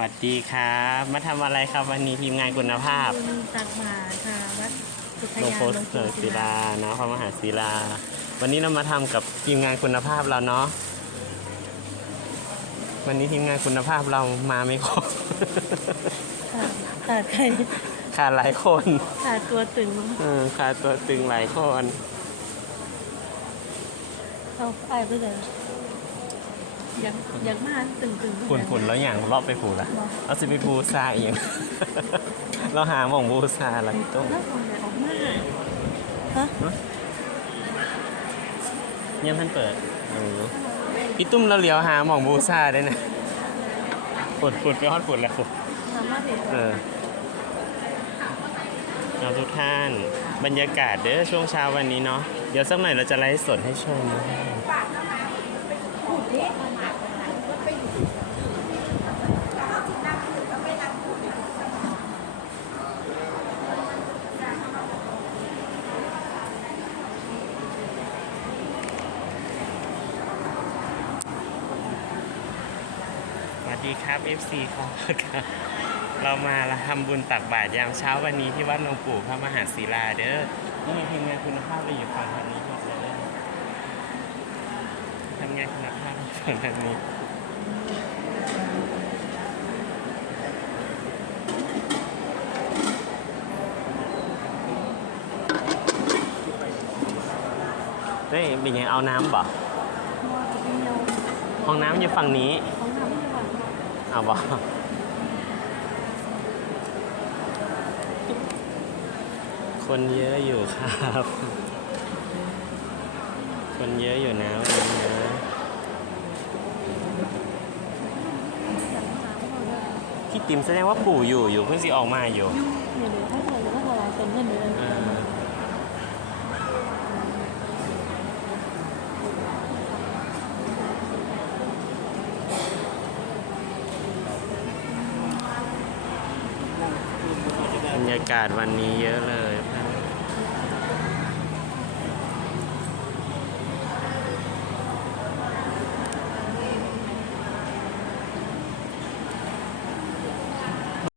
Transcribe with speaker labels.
Speaker 1: วัสดีครับ มาทำอะไรครับวันนี้ทีมงานคุณภาพ
Speaker 2: คุณตักมาค่ะวัดสุท
Speaker 1: ลง
Speaker 2: ยา
Speaker 1: โพสเตอร์ศิลาเนาะพระมหาศิลา วันนี้เรามาทำกับทีมงานคุณภาพเราเนาะวันนี้ทีมงานคุณภาพเรามาไม่ครบ
Speaker 2: ค่ะขาดใคร
Speaker 1: ขาดหลายคน
Speaker 2: ขาดตัวตึง
Speaker 1: เออขาดตัวตึงหลายคน
Speaker 2: เอาไปไปเลย อยากอยากมาตึงตึง
Speaker 1: ฝุ่นฝุ่นแล้วอย่างรอบไปผูละเราจะไปบูซาอีก เราหาหม่องบูซาละพี่ตุ้ม
Speaker 2: แล้วคนไหนออกมาฮะ
Speaker 1: ยังท่านเปิดเออพี่ตุ้มเราเลี้ยวหาหม่องบูซาได้นะฝุ่นฝุ่นไปฮอดฝุ่นแล้วฝุ่น
Speaker 2: ทำมาเด็ก
Speaker 1: เออเราทุกท่าน บรรยากาศเด้อช่วงเช้าวันนี้เนาะ เดี๋ยวสักหน่อยเราจะไลฟ์สดให้ชมนะ ดีครับ FC ครับ เรามาทำบุญตักบาตรยามเช้าวันนี้ที่วัดหลวงปู่พระมหาศิลาเด้อนี่มีทีมงานคุณภาพเราอยู่ฝั่งทางนี้หมดเลยทำงานคุณภาพอยู่ฝั่งทางนี้เฮ้ยเป็นยังเอาน้ำบ่ะห้องน้ำอยู่ฝั่งนี้
Speaker 2: หว
Speaker 1: เอาบ่คนเยอะอยู่ครับ คนเยอะอยู่นะวันนี้นะพี่ติ๋มแสดงว่าปู่อยู่อยู่เพิ่งสิออกมาอยู่
Speaker 2: ยุ่งเดี๋ยวเดี๋ยวถ้าเกิดก็ถวายเป็นเงินเดือน
Speaker 1: เออร รยากาศวันนี้เยอะเลย